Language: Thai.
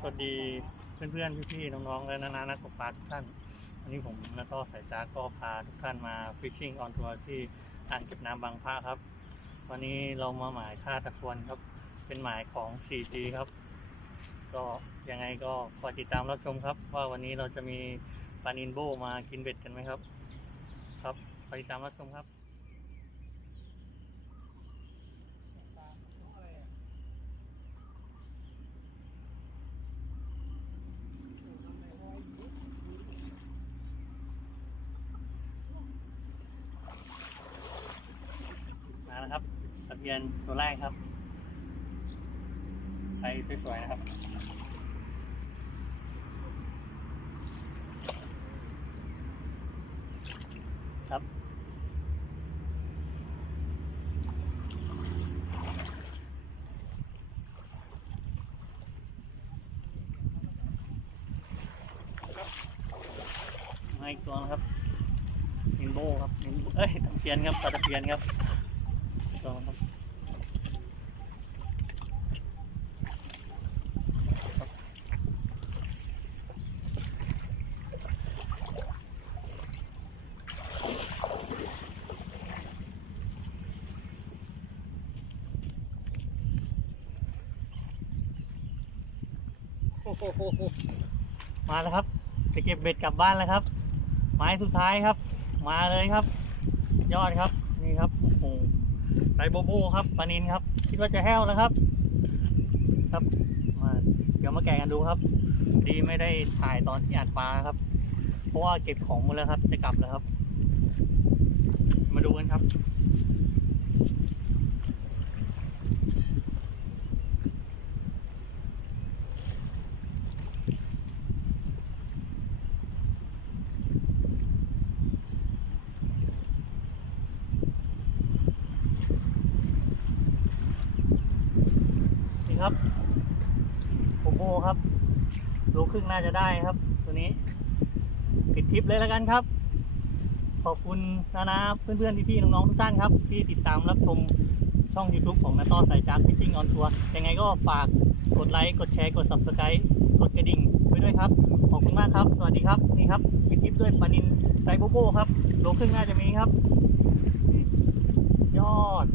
สวัสดีเพื่อนๆพี่ๆน้องๆและนานานักตกปลาทุกท่านวันนี้ผมและก็สายจากก็พาทุกท่านมาฟิชชิ่งออนทัวร์ที่อ่างเก็บน้ำบางพระครับ วันนี้เรามาหมายท่าตะควนครับ เป็นหมายของ 4G ครับ ก็ยังไงก็คอยติดตามรับชมครับ ว่าวันนี้เราจะมีปลานินโบมากินเบ็ดกันไหมครับ ครับคอยติดตามรับชมครับ มาแล้วครับตะ เพียนตัวแรกครับใช้สวยๆนะครับครับ มาอีกตัวนะครับนินโบครับนินเอ้ยตะเพียนครับปลาตะเพียนครับ ตัวครับมาแล้วครับจะเก็บเบ็ดกลับบ้านแล้วครับ ไม้สุดท้ายครับ มาเลยครับ ยอดครับ นี่ครับโอ้โห ไรโบโบครับปลานินครับ คิดว่าจะแห้วแล้วครับ ครับมาเดี๋ยวมาแกะกันดูครับ ดีไม่ได้ถ่ายตอนที่อัดปลาครับ เพราะว่าเก็บของหมดแล้วครับ จะกลับแล้วครับ มาดูกันครับ ครับโบโบครับโลครึ่งน่าจะได้ครับ ตัวนี้ปิดทริปเลยแล้วกันครับ ขอบคุณนานาเพื่อนๆพี่ๆน้องๆทุกท่านครับ ที่ติดตามรับชมช่อง YouTube ของนาต้อสายจากฟิชชิ่งออนทัวร์ยังไงก็ฝากกดไลค์กดแชร์กด Subscribe กดกระดิ่งไว้ด้วยครับ ขอบคุณมากครับ สวัสดีครับนี่ครับปิดทริปด้วยปานินไซโบโบครับโลครึ่งน่าจะมีครับนี่ยอด